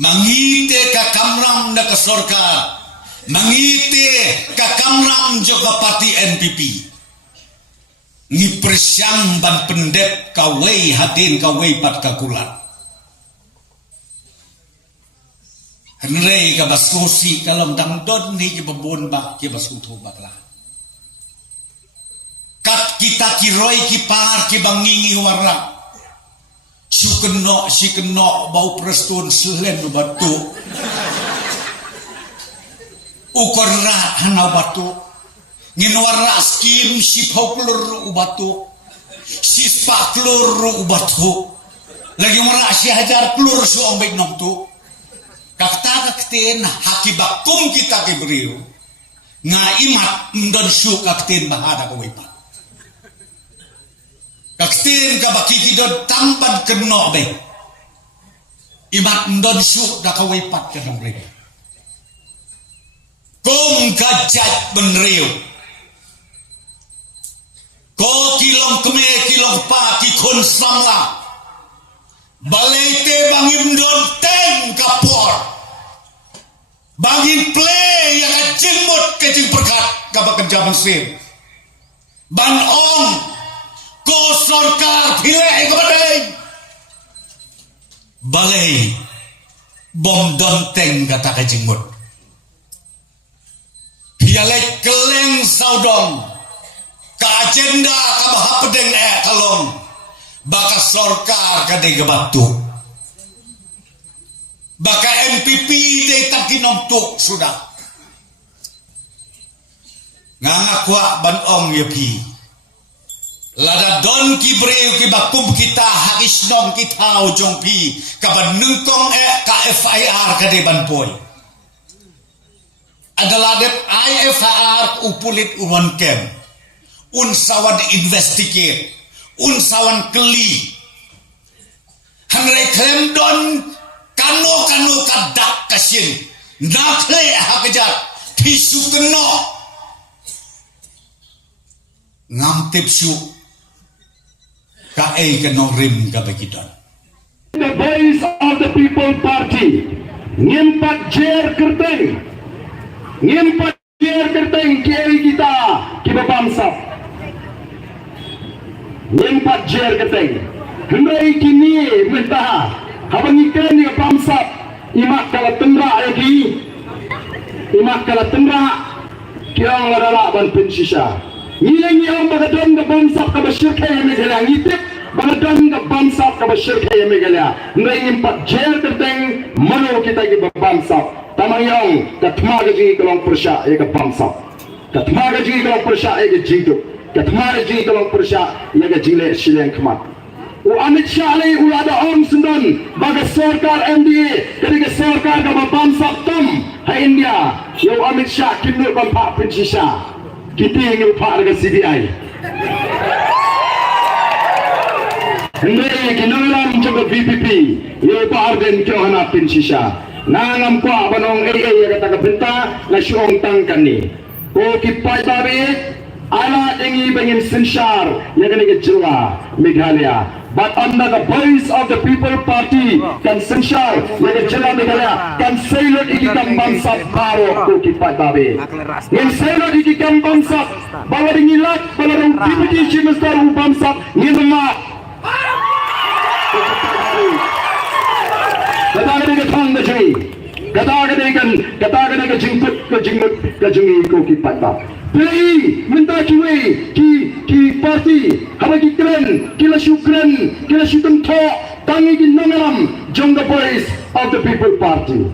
mangite ka kamram na kasorka, mangite ka kamram juga parti NPP. Ni persyang ban pendep kawai hatin kawai pat kakulat. Henry ka baskosi kalau dang don ni ke babon ba ke basuto bakla. Kat kita kiroi ki par ki bangingi warna. Si keno bau prestun selen batu. Ukor rat hanau batu. Nginwarna skim si pauklur ubatu. Si spaklur ubatu. Lagi warna si hajar klur suang baik nom tu. Kakta kakten hakibakum kita kiberiu. Nga imat mdon su kakten bahada kawipat. Kakten kabaki kidon tampan keno be. Imat mdon su da kawipat kenong rebe. Kung kajat benriu. Ko kilong keme kilong pa kikon samla. Balete bangin don teng kapor. Bangin play yang jemut kecing perkat kabak kerja mesin. Ban ong ko sorkar pilih kepadai. Balai bom don teng kata kecing mut. Pialek keleng saudong. Ka agenda kabah pedeng kalong. Baka sorkar kadai gebatu. Baka MPP day takinomtuk sudah. Ngangakwa banong yapi. Lada don kibreu ki bakum kita hakis nong kita ujong pi kaban nengkong ka FIR kadai banpoy. Adalah dep IFR upulit uwan kem. Unsawan investigate. Unsawan keli. Hangre klem don kanu kadak kasin. Nakle hakejat. Tisu keno. Ngamtip su. Kae keno rim kabekitan. The voice of the people party. Ngimpat jer kerteng. Ngimpat jer kerteng kiai kita. Kiba bangsa. Ngimpat jer keteng. Hendai kini mentah. Habang ikan ni pamsap. Imak kala tendrak lagi. Imak kala tendrak. Kirang ladalak ban pensisa. Ngilang yang bagadon ke pamsap ke bersyirkai yang megalia. Ngitip bagadon ke pamsap ke bersyirkai yang megalia. Hendai ngimpat jer keteng. Manu kita ke pamsap. Tamang yang katma gaji kalong persyak ya ke pamsap. Katma gaji kalong persyak ya ke jidup. Katmare ji kalong persyak ya ke jile sileng kemat. Amit Shah le ulada om sendon baga sarkar NDA ketika sarkar ka bamsap tom ha India. Yo Amit Shah kinur bampak pensisa. Kita ingin pak dengan CBI. Hendai kinulam coba VPP. Yo pak Arden kyo hana pensisa. Nangam kwa banong ya kata kabenta na syong tangkan ni. Ko kipai babi ala ingi bangin Sinshar yang kena jela Meghalaya. But under the voice of the people party kan Sinshar yang jela Meghalaya kan sailor iki kan bangsa baro ko kipat babe. Yang sailor iki kan bangsa bawa dingilat bawa rong deputy chief minister bangsa ngima. Kata ke thang de jei. Kata ke jingkut ke jingi ko kipat babe. Play minta ki parti haba ki kren kila syukren kila syutem to tangi ki nongalam jong the voice of the people party.